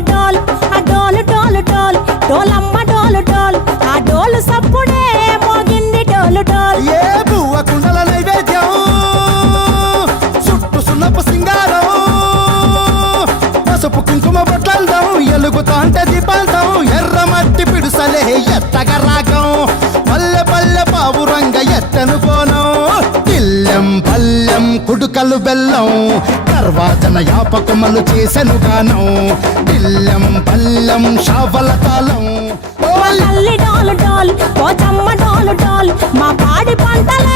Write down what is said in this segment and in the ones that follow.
doll, కుడుకలు బెల్లం తర్వాతన యాపకమలు చేసెను గానం. ఇల్లెం పల్లం షావల తాళం. ఓ డాలు డాలుక డోల్ చమ్మ డోలు మా పాడి పంటలే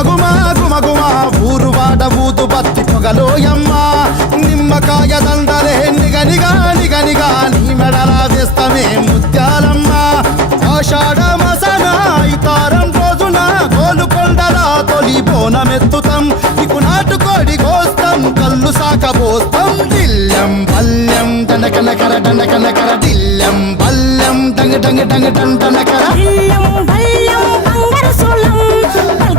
గుమగుమ గుమగుమ ఊరు వాడ ఊదు బత్తి పొగలోయమ్మ నిమ్మకాయ దండలే నిగనిగా నిగనిగా నీ మెడల వేస్తమే ముత్యాలమ్మ. ఆషాఢ మసన ఇతారం రోజున గోలుకొండల తొలి బోనమెత్తుతాం. నీకు నాటుకోడి కోస్తాం కళ్ళు సాకబోస్తాం దిల్లం పల్లెం దండకనకర దండకనకర దిల్లం పల్లెం డంగ డంగ డంగ డండనకర ఇల్లం బల్లం బంగారు సూలం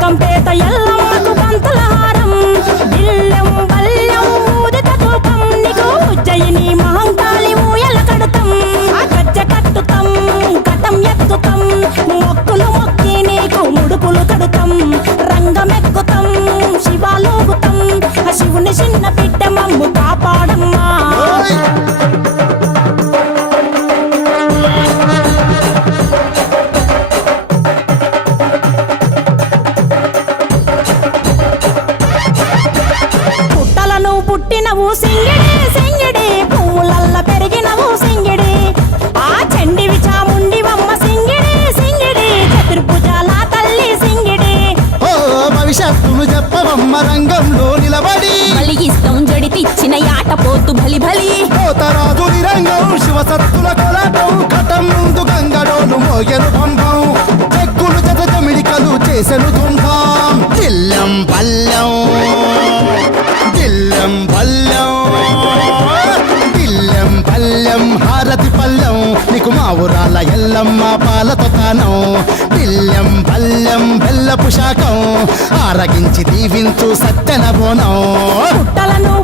పల్కంపేట ఎల్లమ్మకు పంతుల హారం ఇల్లం బల్లం ఊదిత ధూపం నీకు ఉజ్జయిని మహంకాళి ఊయల కడతాం. గజ్జ కట్టుతాం కటం ఎత్తుతాం మొక్కులు మొక్కి నీకు ముడుపులు కడుతాం. రంగమెక్కుతాం శివాలోగుతాం శివుని చిన్న బిడ్డ మమ్ము కాపాడు. పుట్టినవు సింగిడి సింగిడి పువ్వులల్ల పెరిగినవు సింగిడి. ఆ చండివి చాముండివమ్మ సింగిడి సింగిడి. చతుర్భుజాల తల్లి సింగిడి. ఓ భవిష్యత్తును చెప్పవమ్మ రంగంలో నిలబడి. బలిగిస్తాం జడితిచ్చిన యాట పోతు బలి బలి. పోతరాజు రంగం శివసత్తుల కొలాటం కటం ముందు గంగడోలు మోగెను పంపం చెక్కులు జత జమిడికలు చేసెను తుంటాం. దిల్లం పల్లెం దిల్లం పల్లెం. పాలమ్మ ఎల్లమ్మ పాలతో తానం. దిల్లం పల్లెం బెల్లపు శాఖం. ఆరగించి దీవించు సత్యన బోనం. పుట్టలను